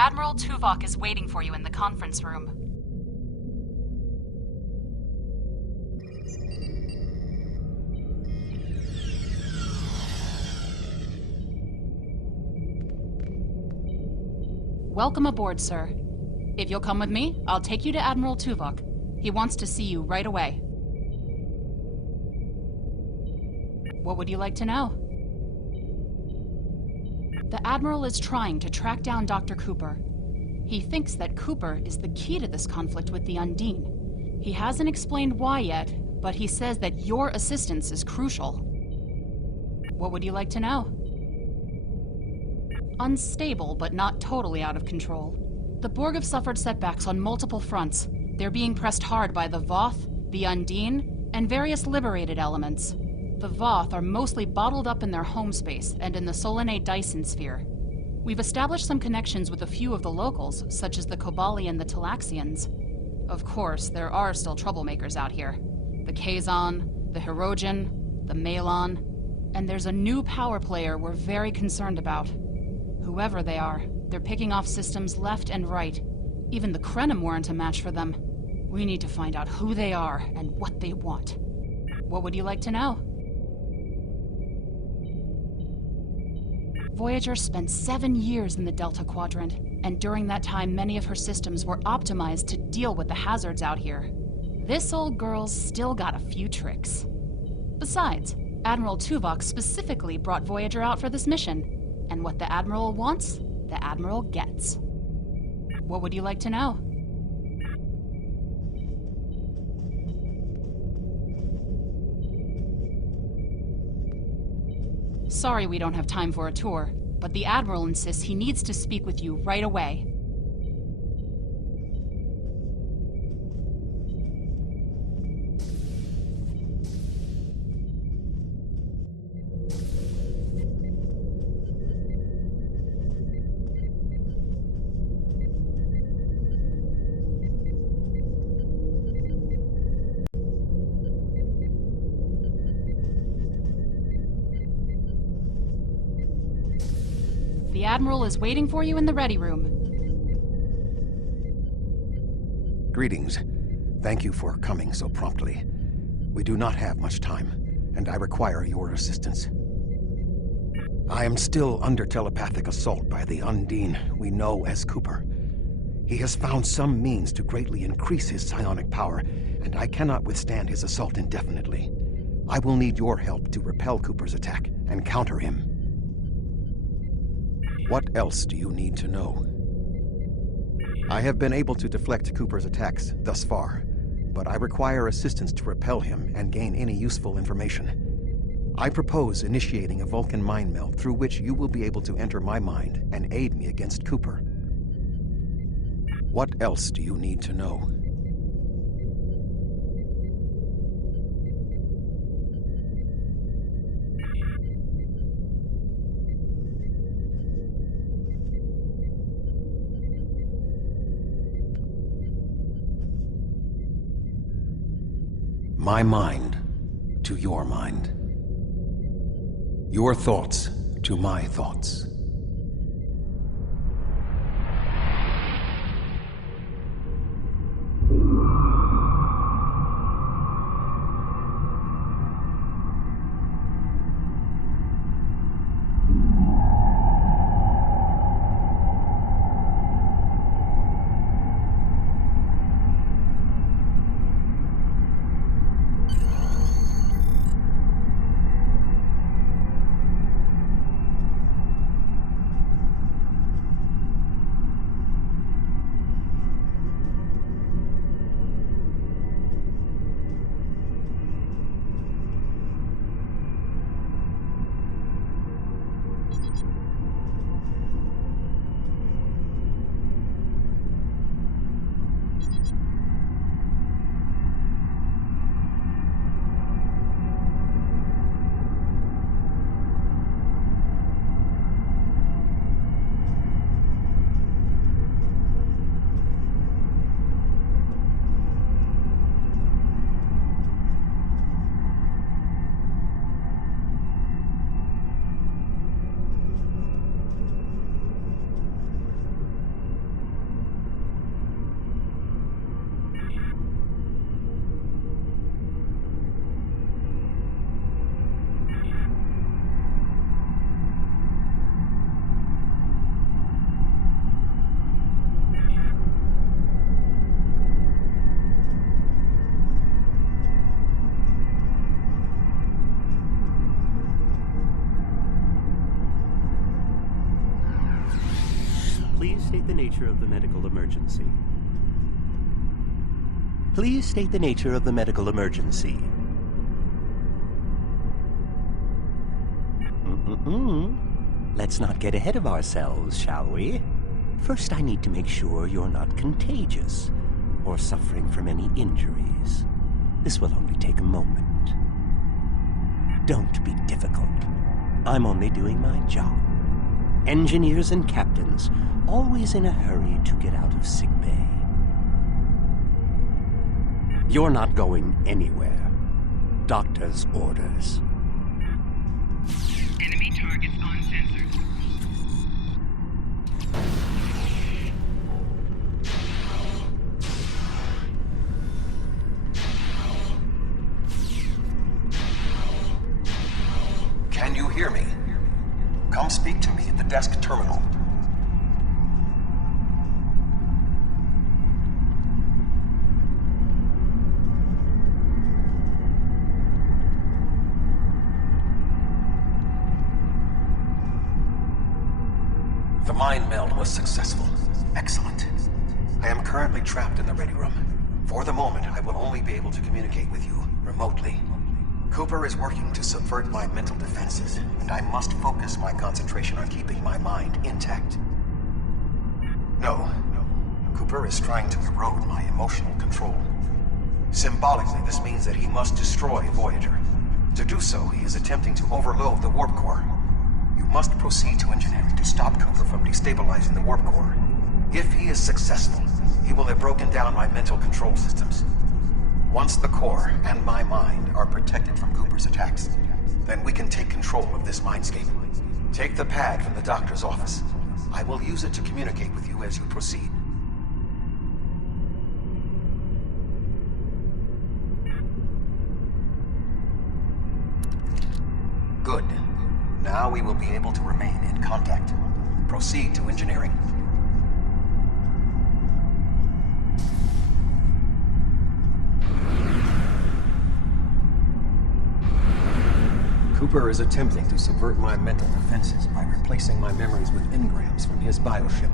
Admiral Tuvok is waiting for you in the conference room. Welcome aboard, sir. If you'll come with me, I'll take you to Admiral Tuvok. He wants to see you right away. What would you like to know? The Admiral is trying to track down Dr. Cooper. He thinks that Cooper is the key to this conflict with the Undine. He hasn't explained why yet, but he says that your assistance is crucial. What would you like to know? Unstable, but not totally out of control. The Borg have suffered setbacks on multiple fronts. They're being pressed hard by the Voth, the Undine, and various liberated elements. The Voth are mostly bottled up in their home space and in the Solanae Dyson sphere. We've established some connections with a few of the locals, such as the Kobali and the Talaxians. Of course, there are still troublemakers out here. The Kazon, the Hirogen, the Malon, and there's a new power player we're very concerned about. Whoever they are, they're picking off systems left and right. Even the Krenim weren't a match for them. We need to find out who they are and what they want. What would you like to know? Voyager spent 7 years in the Delta Quadrant, and during that time many of her systems were optimized to deal with the hazards out here. This old girl's still got a few tricks. Besides, Admiral Tuvok specifically brought Voyager out for this mission. And what the Admiral wants, the Admiral gets. What would you like to know? Sorry we don't have time for a tour, but the Admiral insists he needs to speak with you right away. The Admiral is waiting for you in the ready room. Greetings. Thank you for coming so promptly. We do not have much time, and I require your assistance. I am still under telepathic assault by the Undine we know as Cooper. He has found some means to greatly increase his psionic power, and I cannot withstand his assault indefinitely. I will need your help to repel Cooper's attack and counter him. What else do you need to know? I have been able to deflect Cooper's attacks thus far, but I require assistance to repel him and gain any useful information. I propose initiating a Vulcan mind meld through which you will be able to enter my mind and aid me against Cooper. What else do you need to know? My mind to your mind. Your thoughts to my thoughts. state the nature of the medical emergency. Please state the nature of the medical emergency. Let's not get ahead of ourselves, shall we? First, I need to make sure you're not contagious or suffering from any injuries. This will only take a moment. Don't be difficult. I'm only doing my job. Engineers and captains, always in a hurry to get out of sickbay. You're not going anywhere. Doctor's orders. Enemy targets on sensors. Can you hear me? Come speak to me at the desk terminal. The mind meld was successful. Excellent. I am currently trapped in the ready room. For the moment, I will only be able to communicate with you remotely. Cooper is working to subvert my mental defenses, and I must focus my concentration on keeping my mind intact. No. Cooper is trying to erode my emotional control. Symbolically, this means that he must destroy Voyager. To do so, he is attempting to overload the warp core. You must proceed to engineering to stop Cooper from destabilizing the warp core. If he is successful, he will have broken down my mental control systems. Once the core and my mind are protected from Cooper's attacks, then we can take control of this mindscape. Take the pad from the doctor's office. I will use it to communicate with you as you proceed. Good. Now we will be able to remain in contact. Proceed to engineering. Cooper is attempting to subvert my mental defenses by replacing my memories with engrams from his bioship.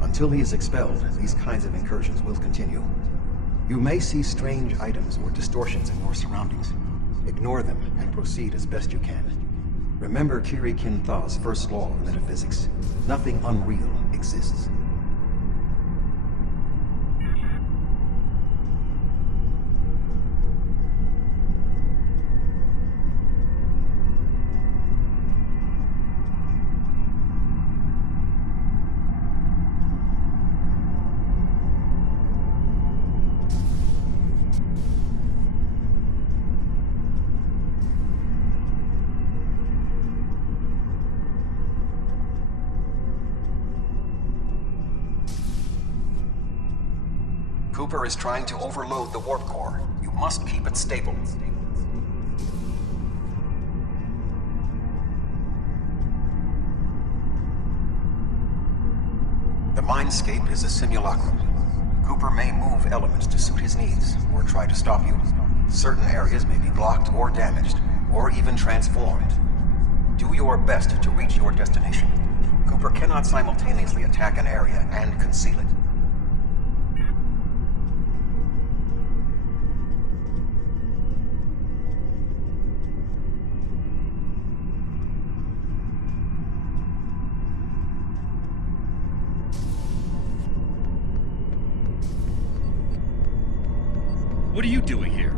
Until he is expelled, these kinds of incursions will continue. You may see strange items or distortions in your surroundings. Ignore them and proceed as best you can. Remember Kiri Kinthaw's first law of metaphysics. Nothing unreal exists. Cooper is trying to overload the warp core. You must keep it stable. The Mindscape is a simulacrum. Cooper may move elements to suit his needs, or try to stop you. Certain areas may be blocked or damaged, or even transformed. Do your best to reach your destination. Cooper cannot simultaneously attack an area and conceal it. What are you doing here?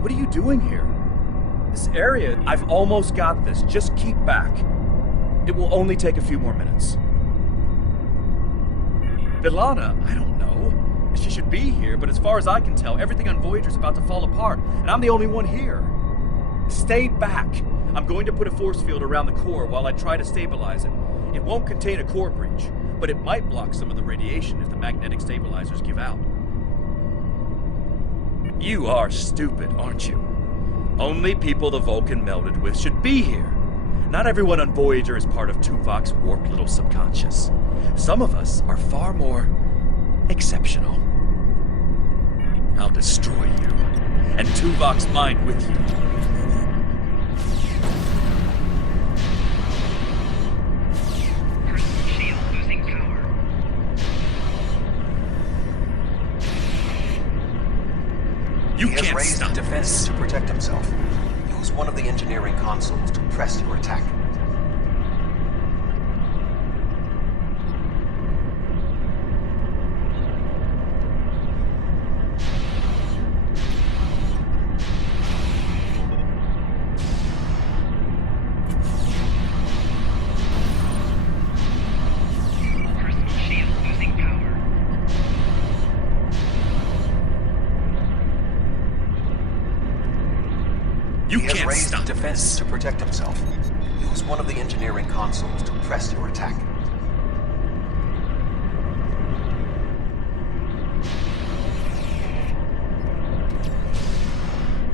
What are you doing here? This area, I've almost got this. Just keep back. It will only take a few more minutes. Vilana, I don't know. She should be here, but as far as I can tell, everything on Voyager's about to fall apart, and I'm the only one here. Stay back. I'm going to put a force field around the core while I try to stabilize it. It won't contain a core breach, but it might block some of the radiation if the magnetic stabilizers give out. You are stupid, aren't you? Only people the Vulcan melded with should be here. Not everyone on Voyager is part of Tuvok's warped little subconscious. Some of us are far more exceptional. I'll destroy you, and Tuvok's mind with you. You He has can't raised stop defenses this. to protect himself. Use one of the engineering consoles to press your attack. Personal shield losing power. You He has can't raised stop defenses this. to protect himself. Use one of the engineering consoles to press your attack.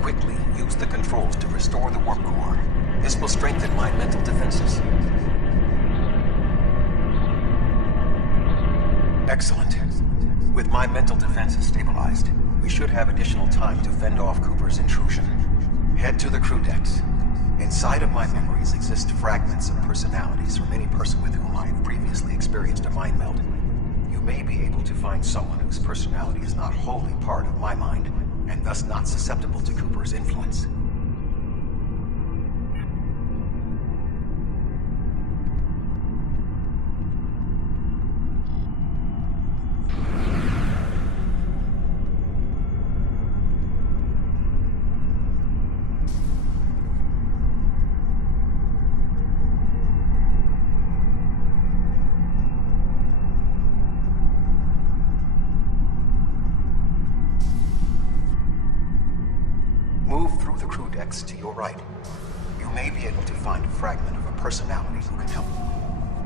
Quickly use the controls to restore the warp core. This will strengthen my mental defenses. Excellent. With my mental defenses stabilized, we should have additional time to fend off Cooper's intrusion. Head to the crew decks. Inside of my memories exist fragments of personalities from any person with whom I have previously experienced a mind meld. You may be able to find someone whose personality is not wholly part of my mind, and thus not susceptible to Cooper's influence. Move through the crew decks to your right. You may be able to find a fragment of a personality who can help.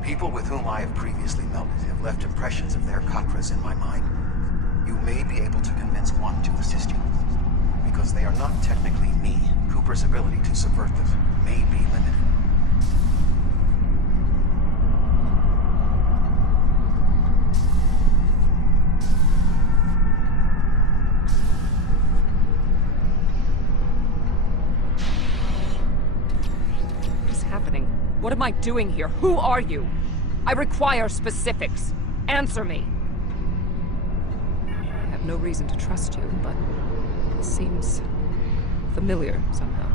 People with whom I have previously melded have left impressions of their Katras in my mind. You may be able to convince one to assist you. Because they are not technically me, Cooper's ability to subvert them may be limited. What is happening? What am I doing here? Who are you? I require specifics. Answer me. I have no reason to trust you, but this seems familiar somehow.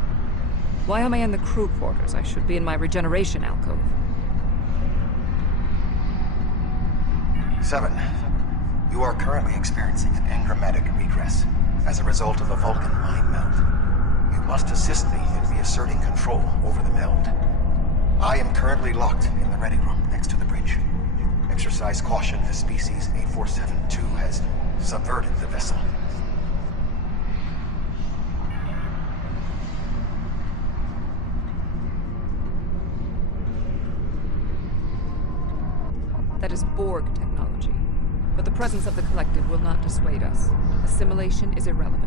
Why am I in the crew quarters? I should be in my regeneration alcove. 7. You are currently experiencing an engrammatic regress as a result of a Vulcan mind meld. You must assist me in reasserting control over the meld. I am currently locked in the ready room next to the bridge. Exercise caution as species 8472 has subverted the vessel. That is Borg technology. But the presence of the collective will not dissuade us. Assimilation is irrelevant.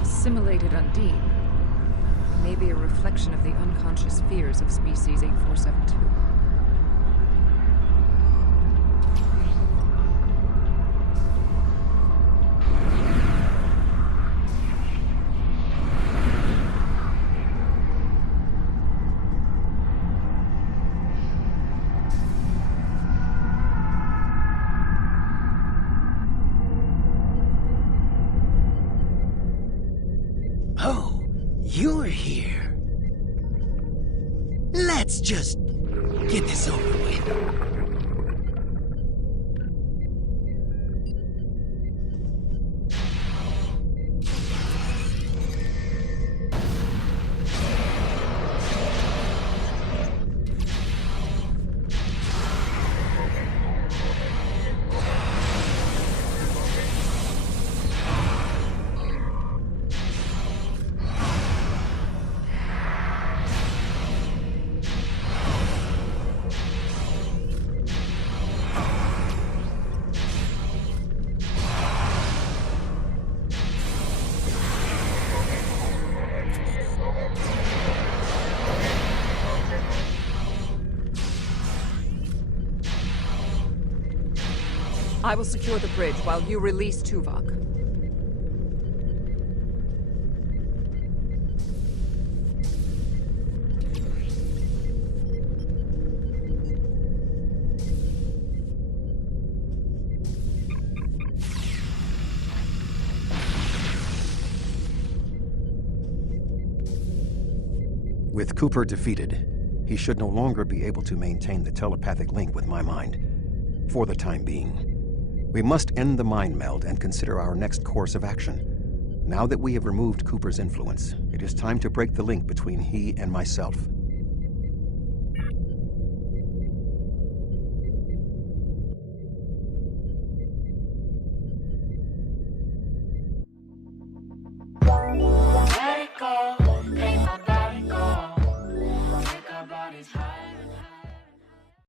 Assimilated Undine may be a reflection of the unconscious fears of species 8472. Oh, you're here. Let's just get this over with. I will secure the bridge while you release Tuvok. With Cooper defeated, he should no longer be able to maintain the telepathic link with my mind, for the time being. We must end the mind meld and consider our next course of action. Now that we have removed Cooper's influence, it is time to break the link between he and myself.